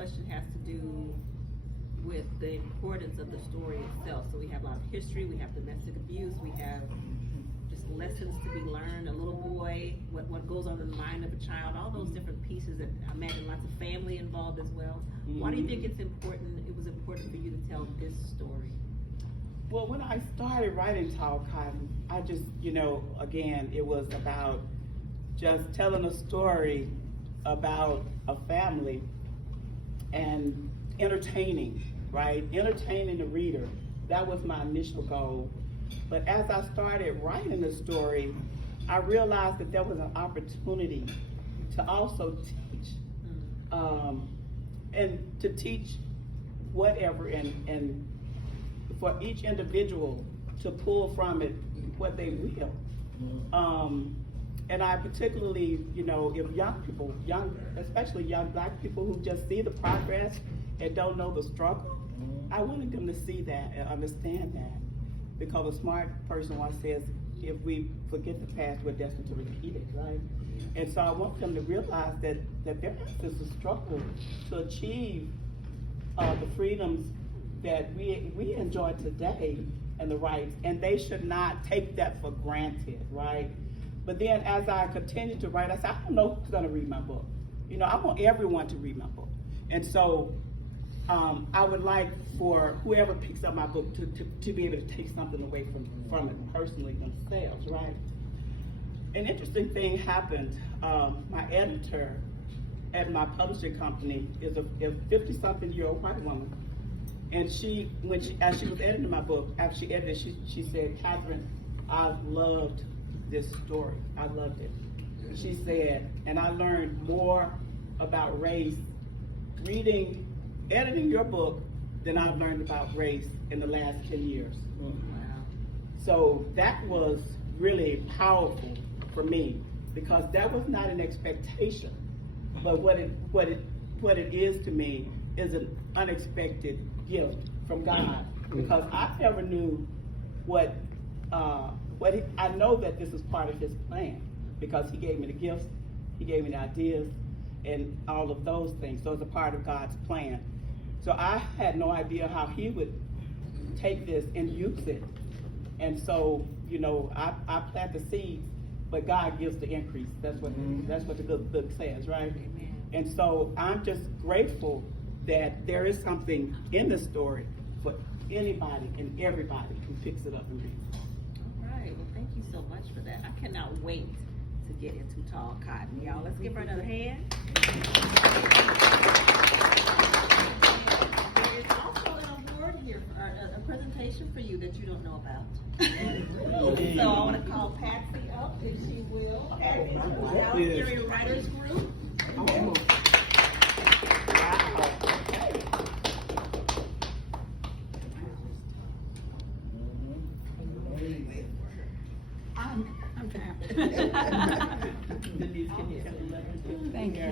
question has to do with the importance of the story itself. So we have a lot of history, we have domestic abuse, we have just lessons to be learned, a little boy, what goes on in the mind of a child, all those different pieces that I imagine lots of family involved as well. Why do you think it was important for you to tell this story? Well, when I started writing Tall Cotton, I just, again, it was about just telling a story about a family and entertaining, right? Entertaining the reader. That was my initial goal. But as I started writing the story, I realized that there was an opportunity to also teach, and to teach whatever, and for each individual to pull from it what they will. And I particularly, if young people, especially young Black people who just see the progress and don't know the struggle, I wanted them to see that and understand that. Because a smart person once says, if we forget the past, we're destined to repeat it, right? And so I want them to realize that there is a struggle to achieve the freedoms that we enjoy today and the rights, and they should not take that for granted, right? But then as I continued to write, I said, I don't know who's gonna read my book. I want everyone to read my book. And so I would like for whoever picks up my book to be able to take something away from it personally themselves, right? An interesting thing happened. My editor at my publishing company is a 50-something-year-old white woman. And as she was editing my book, after she edited, she said, Catherine, I loved this story. I loved it. She said, and I learned more about race editing your book than I've learned about race in the last 10 years. Wow. So that was really powerful for me, because that was not an expectation, but what it is to me is an unexpected gift from God, because I never knew I know that this is part of His plan, because He gave me the gifts, He gave me the ideas, and all of those things. So it's a part of God's plan. So I had no idea how He would take this and use it. And so, I plant the seeds, but God gives the increase. That's what the good book says, right? Amen. And so I'm just grateful that there is something in the story for anybody and everybody who picks it up and reads it. All right, well, thank you so much for that. I cannot wait to get into Tall Cotton, y'all. Let's give her another hand. There is also an award here, a presentation for you that you don't know about. So I want to call Patsy up, if she will. Patsy is from the Algeria Writers Group. Wow. I'm happy. Thank you.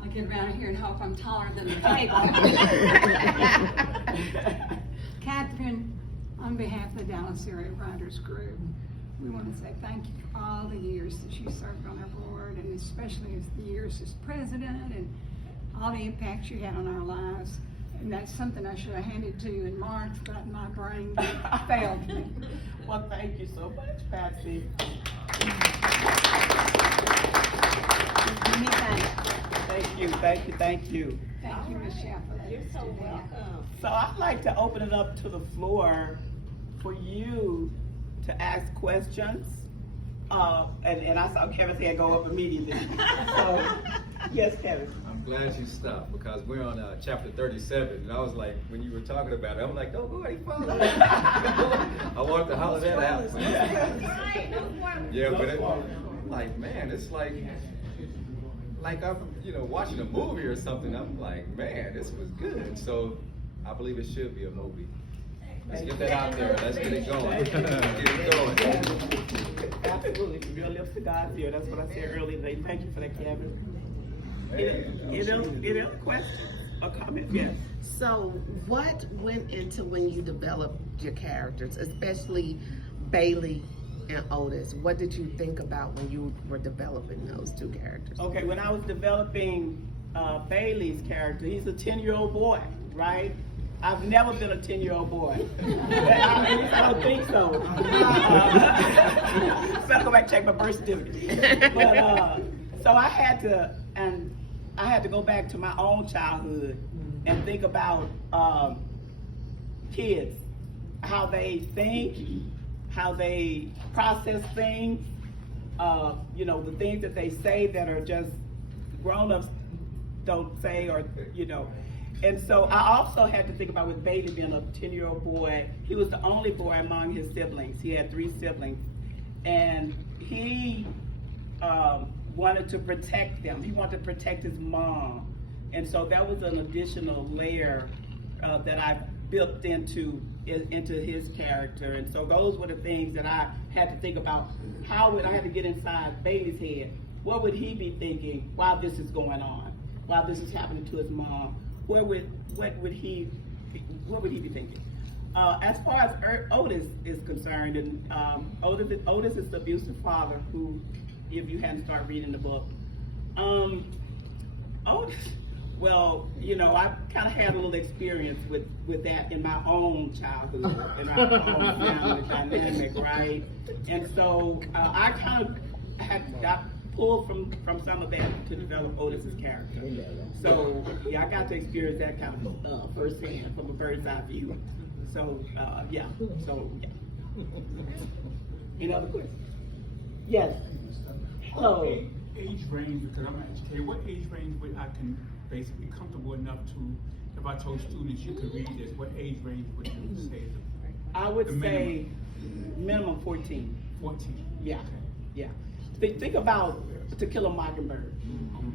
I'll get around here and hope I'm taller than the table. Catherine, on behalf of the Dallas Area Writers Group, we want to say thank you for all the years that you served on our board, and especially as the years as president, and all the impacts you had on our lives. And that's something I should have handed to you in March, but my brain failed me. Well, thank you so much, Patsy. Many thanks. Thank you. Thank you, Ms. Sheffield. You're so welcome. So I'd like to open it up to the floor for you to ask questions. And I saw Kevin's hand go up immediately. So, yes, Kevin. I'm glad you stopped, because we're on chapter 37, and I was like, when you were talking about it, I'm like, don't go any further. I wanted to holler that out. Yeah, but I'm like, man, it's like I'm, watching a movie or something. I'm like, man, this was good. So I believe it should be a movie. Let's get that out there. Let's get it going. Get it going. Absolutely. From your lips to God's ear. That's what I said earlier today. Thank you for that, Kevin. Any other questions? a comment, yes. So what went into when you developed your characters, especially Bailey and Otis? What did you think about when you were developing those two characters? Okay, when I was developing Bailey's character, he's a 10-year-old boy, right? I've never been a 10-year-old boy. I don't think so. So I'll go back and check my birth certificate. But, so I had to go back to my own childhood and think about kids, how they think, how they process things, you know, the things that they say that are just grown-ups don't say, or, you know. And so I also had to think about with Bailey being a 10-year-old boy, he was the only boy among his siblings. He had 3 siblings. And he wanted to protect them. He wanted to protect his mom. And so that was an additional layer that I built into his character. And so those were the things that I had to think about. How would I have to get inside Bailey's head? What would he be thinking while this is going on? While this is happening to his mom? What would he be thinking? As far as Otis is concerned, and Otis is the abusive father who, if you hadn't started reading the book, Otis, well, you know, I kind of had a little experience with that in my own childhood, in our own family dynamic, right? And so I kind of got pulled from some of that to develop Otis's character. So yeah, I got to experience that kind of firsthand from a bird's eye view. So yeah. Any other questions? Yes. Hello. Age range, because I'm educated, what age range would I can basically be comfortable enough to, if I told students you could read this, what age range would you say? I would The say minimum 14. 14? Yeah. Okay. Yeah. Think about To Kill a Mockingbird.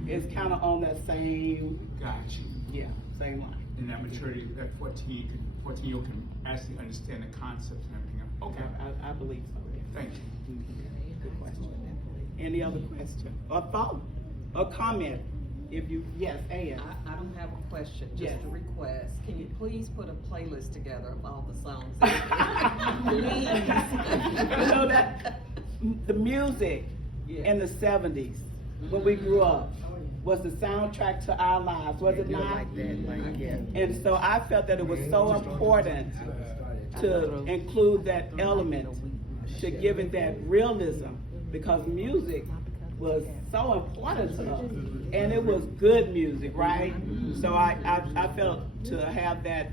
It's kind of on that same, Got you. yeah, same line. In that maturity, that 14-year-old can actually understand the concepts and everything else. Okay, I believe so. Yeah. thank you. Good question. Any other question? Or thought? Or comment? If you, yes, Ann. I don't have a question, just Yes. a request. Can you please put a playlist together of all the songs? You know that the music in the 70s, when we grew up, was the soundtrack to our lives, was it not? And so I felt that it was so important to include that element, to give it that realism, because music was so important to us, and it was good music, right? So I felt to have that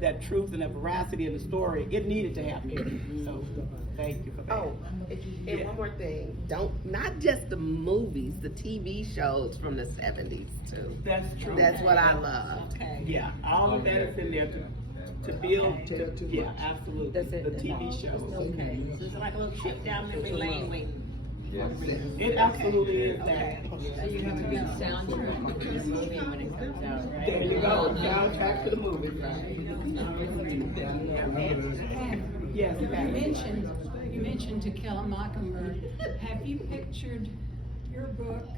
that truth and that veracity in the story, it needed to happen. So thank you for that. Oh, and Yeah. one more thing, not just the movies, the TV shows from the 70s too. That's true. That's what I love. Okay. Yeah, all of that is in there to build, yeah, absolutely. That's it. The TV shows. Okay, so it's like a little trip down memory lane when. It absolutely is that. So you have to be soundtrack to the movie when it comes out, right? There you go, soundtrack to the movie. Yes, Pat. You mentioned To Kill a Mockingbird. Have you pictured your book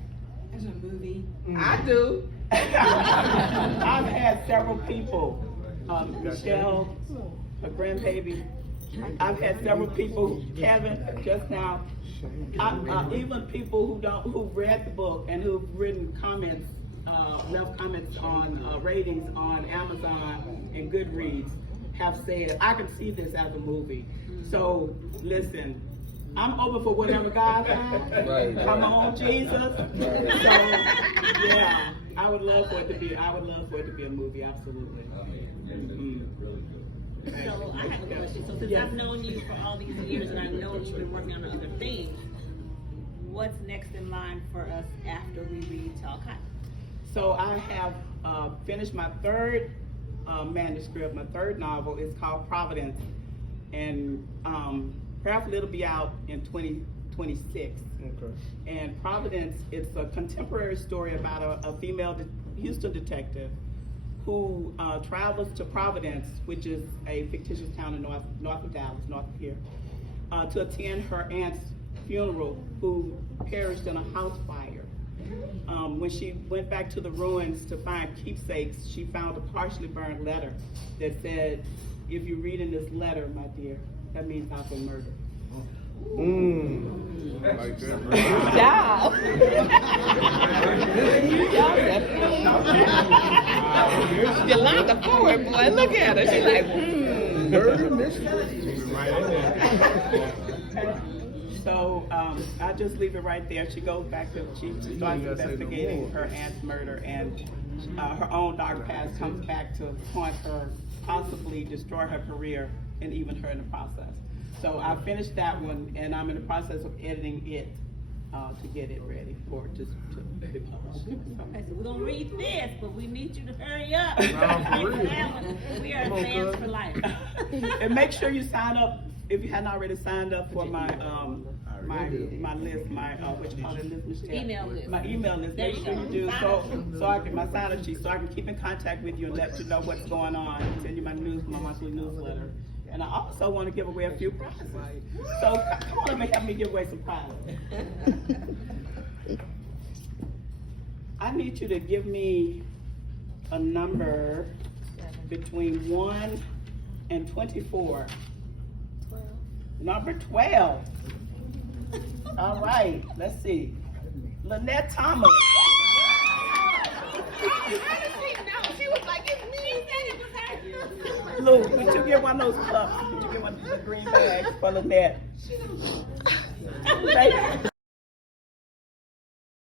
as a movie? I do. I've had several people, Michelle, her grandbaby. I've had several people, Kevin, just now. Even people who've read the book and who've written comments, left comments on ratings on Amazon and Goodreads, have said, I can see this as a movie. So listen, I'm open for whatever God has. Right. Come on, Jesus. Right. So yeah, I would love for it to be a movie, absolutely. Mhm. So I have a question. So since Yes. I've known you for all these years and I know you've been working on other things, what's next in line for us after we read Talcott? So I have finished my third manuscript, my third novel. It's called Providence, and perhaps it'll be out in 2026. Okay. And Providence, it's a contemporary story about a female Houston detective who travels to Providence, which is a fictitious town in north of Dallas, north of here, to attend her aunt's funeral, who perished in a house fire. When she went back to the ruins to find keepsakes, she found a partially burned letter that said, "If you read in this letter, my dear, that means I've been murdered." Like that. Yolanda forward, boy, look at her, she's like, Murder mystery. So, I'll just leave it right there. She goes back to, she starts investigating her aunt's murder, and her own dark past comes back to haunt her, possibly destroy her career, and even her in the process. So I finished that one, and I'm in the process of editing it, to get it ready for just to be published. Okay, so we're gonna read this, but we need you to hurry up. Nah, for real. We are fans for life. And make sure you sign up, if you hadn't already signed up for my list, what you call it, list, Michelle? Email list. My email list, There make you sure go. you do, so I can, my sign-up sheet, so I can keep in contact with you and let you know what's going on, send you my monthly newsletter. And I also want to give away a few prizes. So come on, help me give away some prizes. I need you to give me a number between 1 and 24. Number 12. All right, let's see. Lynette Thomas. she was like, it's me. Lou, would you get one of those cups? Would you get one of the green bags for Lynette? Thank you.